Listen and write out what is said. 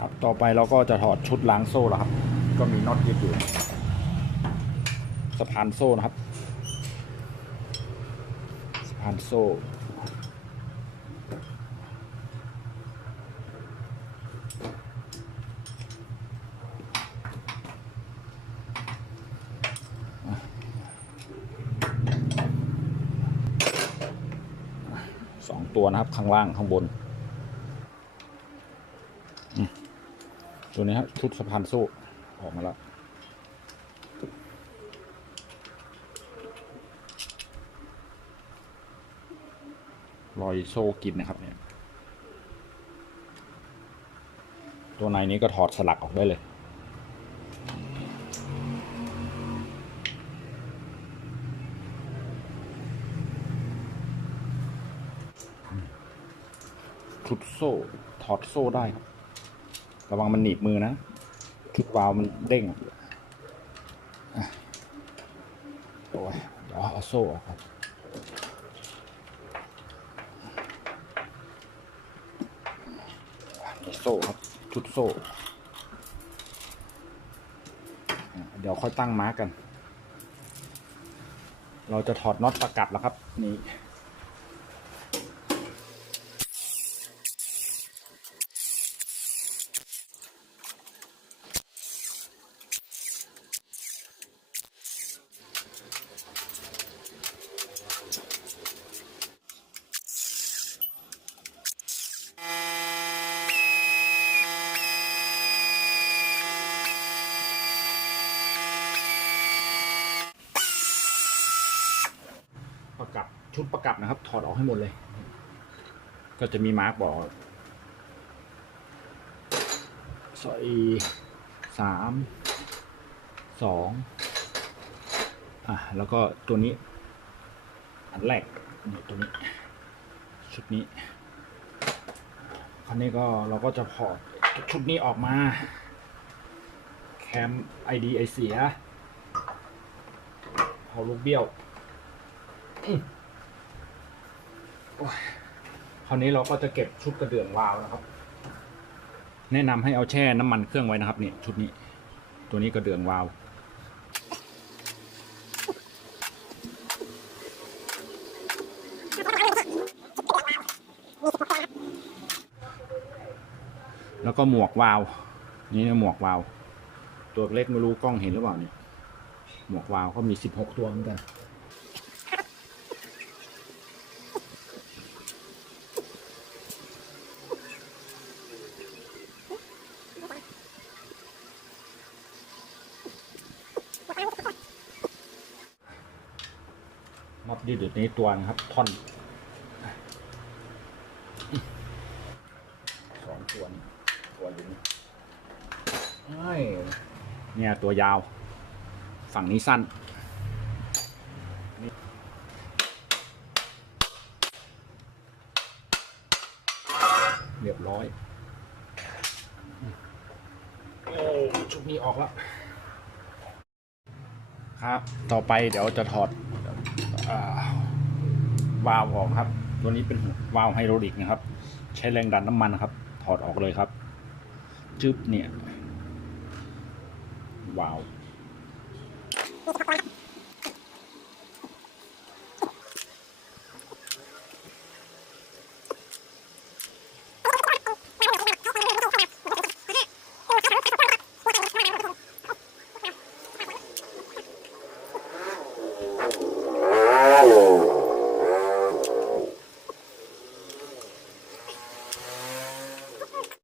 ครับต่อไปเราก็จะถอดชุดล้างโซ่แล้วครับ ก็มีน็อตยึดอยู่สะพานโซ่นะครับสะพานโซ่สองตัวนะครับข้างล่างข้างบนอืม ตัวนี้ครับชุดสะพานโซ่ออกมาแล้วรอยโซ่กินนะครับเนี่ย ตัวในนี้ก็ถอดสลักออกได้เลย ชุดโซ่ ถอดโซ่ได้ครับ ระวังมันหนีบมือนะชุดวาล์วมันเด้งโอ้ยเดี๋ยวเอาโซ่ออกครับโซ่ครับ ชุดโซ่ เดี๋ยวค่อยตั้งมาร์กกัน เราจะถอดน็อตประกับแล้วครับ นี่ ประกับชุดประกับนะครับ ถอดออกให้หมดเลย ก็จะมีมาร์กบอกสอยสามสองอะแล้วก็ตัวนี้ อันแรกนี่ตัวนี้ชุดนี้คราวนี้ก็เราก็จะพอดชุดนี้ออกมา แคมไอดีไอเสียพอลูกเบี้ยว คราวนี้เราก็จะเก็บชุดกระเดื่องวาล์วนะครับ แนะนำให้เอาแช่น้ำมันเครื่องไว้นะครับเนี่ยชุดนี้ ตัวนี้กระเดื่องวาล์วแล้วก็หมวกวาล์วนี่นะหมวกวาล์วตัวเล็กไม่รู้กล้องเห็นหรือเปล่าเนี่ยหมวกวาล์วก็มีสิบหกตัวเหมือนกัน มอบยืดอยู่ในตัวนะครับ ท่อนสองตัวนี้ตัวอยู่นี่เอ้เนี่ยตัวยาว ฝั่งนี้สั้นเรียบร้อย โอ้ชุดนี้ออกแล้ว ครับ ต่อไปเดี๋ยวจะถอด วาล์วออกครับ ตัวนี้เป็นวาล์วไฮดรอลิกนะครับ ใช้แรงดันน้ำมันนะครับ ถอดออกเลยครับจึ๊บเนี่ยวาล์ว